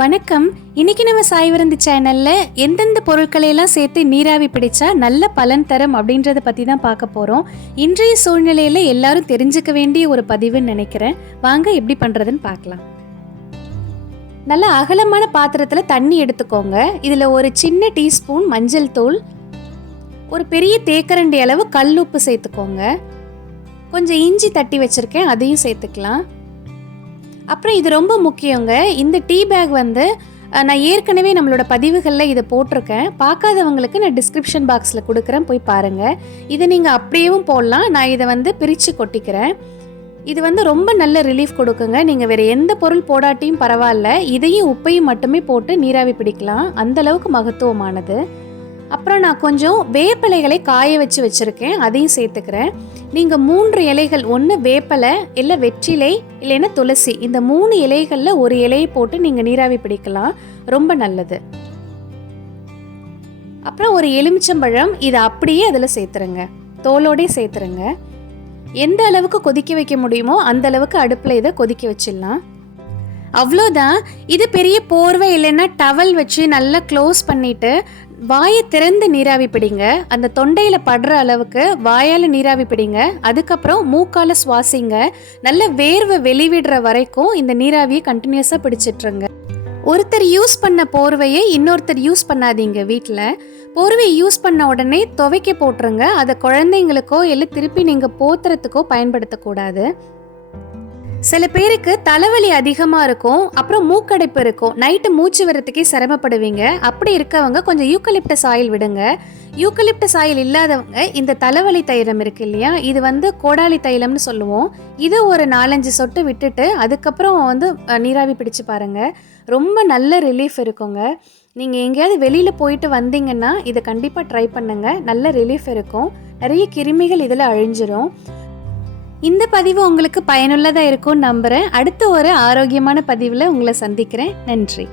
வணக்கம். இன்னைக்கு நம்ம சாய் விருந்து சேனல்ல எந்தெந்த பொருட்களை எல்லாம் சேர்த்து நீராவி பிடிச்சா நல்ல பலன் தரும் அப்படின்றத பத்தி தான் பார்க்க போறோம். இன்றைய சூழ்நிலையில எல்லாரும் தெரிஞ்சுக்க வேண்டிய ஒரு பதிவுன்னு நினைக்கிறேன். வாங்க எப்படி பண்றதுன்னு பார்க்கலாம். நல்ல அகலமான பாத்திரத்துல தண்ணி எடுத்துக்கோங்க. இதுல ஒரு சின்ன டீஸ்பூன் மஞ்சள் தூள், ஒரு பெரிய தேக்கரண்டி அளவு கல் உப்பு சேர்த்துக்கோங்க. கொஞ்சம் இஞ்சி தட்டி வச்சிருக்கேன், அதையும் சேர்த்துக்கலாம். அப்புறம் இது ரொம்ப முக்கியங்க. இந்த டீ பேக் நான் ஏற்கனவே நம்மளோட பதிவுகளில் இதை போட்டிருக்கேன். பார்க்காதவங்களுக்கு நான் டிஸ்கிரிப்ஷன் பாக்ஸில் கொடுக்குறேன், போய் பாருங்கள். இதை நீங்கள் அப்படியேவும் போடலாம். நான் இதை பிரித்து கொட்டிக்கிறேன். இது ரொம்ப நல்ல ரிலீஃப் கொடுக்குங்க. நீங்கள் வேறு எந்த பொருள் போடாட்டியும் பரவாயில்ல, இதையும் உப்பையும் மட்டுமே போட்டு நீராவி பிடிக்கலாம். அந்தளவுக்கு மகத்துவமானது. அப்புறம் நான் கொஞ்சம் வேப்பிலைகளை காய வச்சு வச்சுருக்கேன், அதையும் சேர்த்துக்கிறேன். நீங்கள் 3 இலைகள், ஒன்று வேப்பிலை, இல்லை வெற்றிலை, இல்லைன்னா துளசி, இந்த 3 இலைகளில் ஒரு இலையை போட்டு நீங்கள் நீராவி பிடிக்கலாம். ரொம்ப நல்லது. அப்புறம் ஒரு எலுமிச்சம்பழம், இதை அப்படியே அதில் சேர்த்துருங்க, தோலோடே சேர்த்துருங்க. எந்த அளவுக்கு கொதிக்க வைக்க முடியுமோ அந்த அளவுக்கு அடுப்பில் இதை கொதிக்க வச்சிடலாம். அவ்வளோதான். இது பெரிய போர்வை இல்லைன்னா டவல் வச்சு நல்லா க்ளோஸ் பண்ணிவிட்டு வாயை திறந்து நீராவி பிடிங்க. அந்த தொண்டையில் படுற அளவுக்கு வாயால் நீராவி பிடிங்க. அதுக்கப்புறம் மூக்கால் சுவாசிங்க. நல்ல வேர்வை வெளிவிடுற வரைக்கும் இந்த நீராவியை கண்டினியூஸாக பிடிச்சிட்ருங்க. ஒருத்தர் யூஸ் பண்ண போர்வையை இன்னொருத்தர் யூஸ் பண்ணாதீங்க. வீட்டில் போர்வையை யூஸ் பண்ண உடனே துவைக்க போட்டுருங்க. அதை குழந்தைங்களுக்கோ இல்லை திருப்பி நீங்கள் போத்துறதுக்கோ பயன்படுத்தக்கூடாது. சில பேருக்கு தலைவலி அதிகமாக இருக்கும், அப்புறம் மூக்கடைப்பு இருக்கும், நைட்டு மூச்சு வரத்துக்கே சிரமப்படுவீங்க. அப்படி இருக்கவங்க கொஞ்சம் யூக்கலிப்டஸ் ஆயில் விடுங்க. யூக்கலிப்டஸ் ஆயில் இல்லாதவங்க இந்த தலைவலி தைலம் இருக்கு இல்லையா, இது கோடாலி தைலம்னு சொல்லுவோம். இது ஒரு 4-5 சொட்டு விட்டுட்டு அதுக்கப்புறம் நீராவி பிடிச்சு பாருங்கள். ரொம்ப நல்ல ரிலீஃப் இருக்குங்க. நீங்கள் எங்கேயாவது வெளியில் போயிட்டு வந்தீங்கன்னா இதை கண்டிப்பாக ட்ரை பண்ணுங்கள். நல்ல ரிலீஃப் இருக்கும். நிறைய கிருமிகள் இதில் அழிஞ்சிரும். இந்த பதிவு உங்களுக்கு பயனுள்ளதாக இருக்கும்னு நம்புகிறேன். அடுத்த ஒரு ஆரோக்கியமான பதிவில் உங்களை சந்திக்கிறேன். நன்றி.